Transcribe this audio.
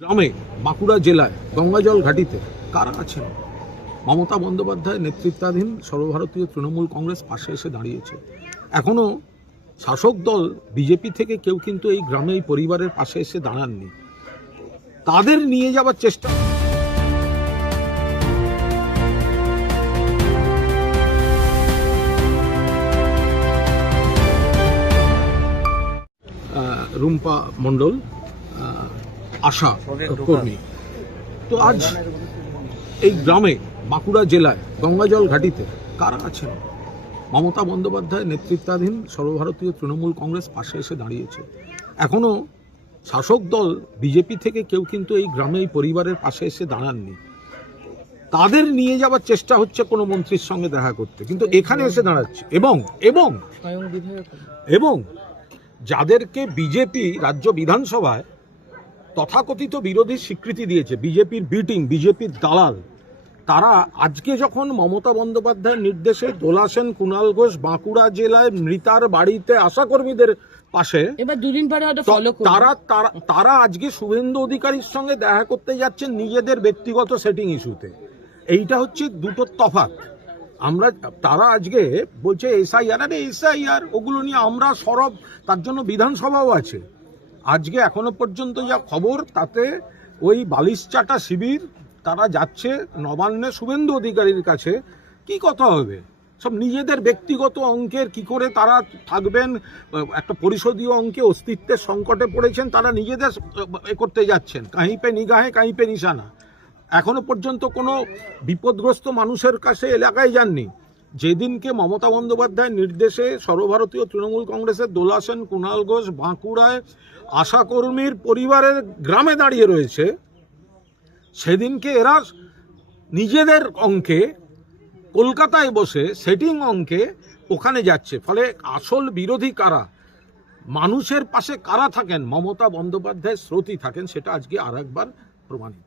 গ্রামে বাঁকুড়া জেলায় গঙ্গাজল ঘাটিতে কারা আছেন? মমতা বন্দ্যোপাধ্যায় নেতৃত্বাধীন সর্বভারতীয় তৃণমূল কংগ্রেস পাশে এসে দাঁড়িয়েছে। এখনো শাসক দল বিজেপি থেকে কেউ কিন্তু এই গ্রামে এই পরিবারের পাশে এসে দাঁড়াননি। তাদের নিয়ে যাওয়ার চেষ্টা রুম্পা মণ্ডল, আশা কর্মী। তো আজ এই গ্রামে বাঁকুড়া জেলায় গঙ্গাজল ঘাটিতে কারা আছেন? মমতা বন্দ্যোপাধ্যায় নেতৃত্বাধীন সর্বভারতীয় তৃণমূল কংগ্রেস পাশে এসে দাঁড়িয়েছে। এখনো শাসক দল বিজেপি থেকে কেউ কিন্তু এই গ্রামে এই পরিবারের পাশে এসে দাঁড়াননি। তাদের নিয়ে যাওয়ার চেষ্টা হচ্ছে কোনো মন্ত্রীর সঙ্গে দেখা করতে, কিন্তু এখানে এসে দাঁড়াচ্ছে এবং যাদেরকে বিজেপি রাজ্য বিধানসভায় তথাকথিত বিরোধী স্বীকৃতি দিয়েছে, বিজেপির বিটিং, বিজেপির দালাল, তারা আজকে যখন মমতা বন্দ্যোপাধ্যায়ের নির্দেশে দোলা সেন, কুণাল ঘোষ বাঁকুড়া জেলায় মৃতার বাড়িতে আশাকর্মীদের পাশে, এবার দুদিন পরে হয়তো তারা আজকে শুভেন্দু অধিকারীর সঙ্গে দেখা করতে যাচ্ছেন নিজেদের ব্যক্তিগত সেটিং ইস্যুতে। এইটা হচ্ছে দুটো তফাৎ। তারা আজকে বলছে এসআইআর, ওগুলো নিয়ে আমরা সরব, তার জন্য বিধানসভাও আছে। আজকে এখনো পর্যন্ত যা খবর, তাতে ওই বালিশচাটা শিবির তারা যাচ্ছে নবান্নে শুভেন্দু অধিকারীর কাছে। কি কথা হবে? সব নিজেদের ব্যক্তিগত অঙ্কের, কি করে তারা থাকবেন, একটা পরিষদীয় অঙ্কে অস্তিত্বের সংকটে পড়েছেন, তারা নিজেদের করতে যাচ্ছেন। কাहीं পে নিগাহে কাहीं পে নিশানা। এখনো পর্যন্ত কোনো বিপদগ্রস্ত মানুষের কাছে এলাকায় যাননি। যেদিনকে মমতা বন্দ্যোপাধ্যায়ের নির্দেশে সর্বভারতীয় তৃণমূল কংগ্রেসের দোলা সেন, কুণাল ঘোষ বাঁকুড়ায় আশাকর্মীর পরিবারের গ্রামে দাঁড়িয়ে রয়েছে, সেদিনকে এরা নিজেদের অঙ্কে কলকাতায় বসে সেটিং অঙ্কে ওখানে যাচ্ছে। ফলে আসল বিরোধী কারা, মানুষের পাশে কারা থাকেন, মমতা বন্দ্যোপাধ্যায়ের স্রোতই থাকেন, সেটা আজকে আর একবার প্রমাণিত।